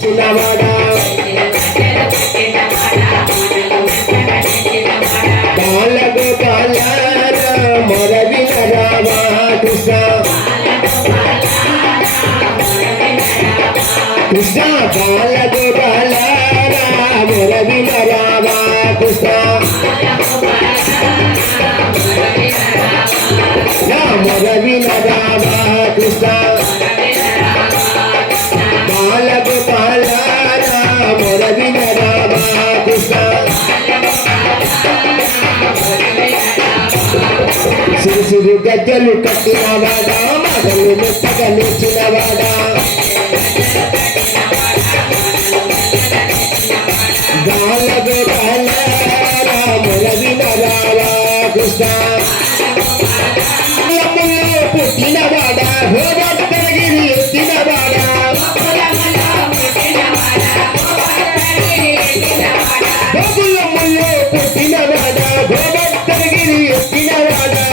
చిన్నవాడా బాలగోపాల మొరవిన రావా కృష్ణ కృష్ణ బాలగోపాల మొరవిన రావా కృష్ణ మొరవిన రావా కృష్ణ బాలగోపాల మొరవిన రావా కృష్ణ సిరిసిరి గజ్జలు కట్టినవాడా మగలు మెత్తగా నిలిచినవాడా బాలగోపాల మొరవిన రావా కృష్ణ పుట్టినవాడా హోమగిరి ఎత్తినవాడా బొగులములో పుట్టినవాడా హోమగిరి ఎత్తినవాడా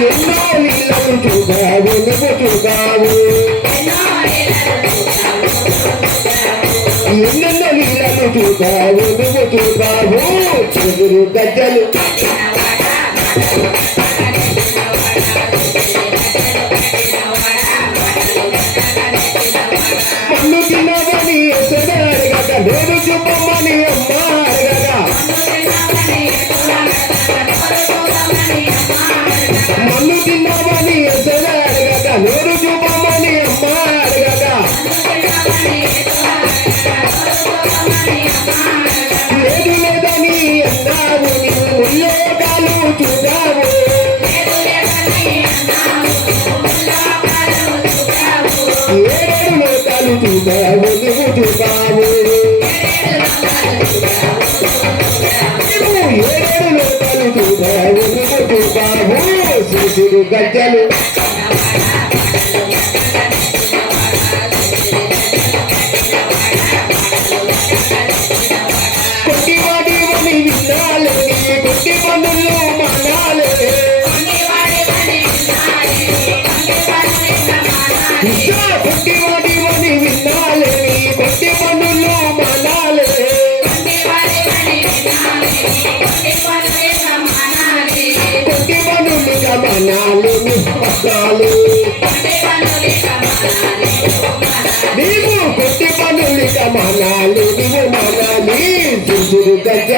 ఎన్నో నీళ్ళను చూపావు నువ్వు చూపావు ఎన్నెన్నో నీళ్ళను చూపావు నువ్వు చూపావు చెదురు గజ్జలు మన్ను తిన్నవని ఎసడ అడగక నేను చూపమని అమ్మ అడగగా మన్ను తిన్నవని ఎసడ అడగక నేను చూపమని అమ్మ అడగగా లేదు లేదని అన్నావు నీవు ముల్లోకాలు చూడావు ఏడు లోకాలు చూడావు నువ్వు చూపావు ఏడు లోకాలు చూడావు నువ్వు చూపావు సిరు గజ్జలు కొట్టివాడివని విన్నాలే కొట్టి పనులు మానాలే కొట్టివాడివని విన్నాలే కొట్టి పనులు మానాలే కొట్టి పనులుగా మానాలు పక్కాలు నీవు కొట్టి పనులుగా మానాలు నువ్వు మానాలి సిరు గజ్జ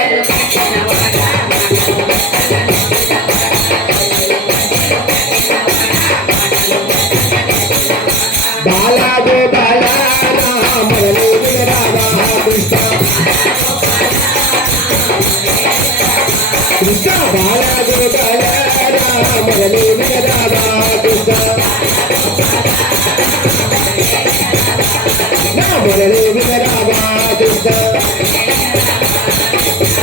బాలగోపాల మొరవిన రావా కృష్ణ కృష్ణ బాలగోపాల మొరవిన రావా కృష్ణ మొరవిన రావా కృష్ణ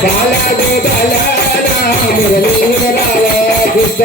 బాలగోపాల మొరవిన రావా కృష్ణ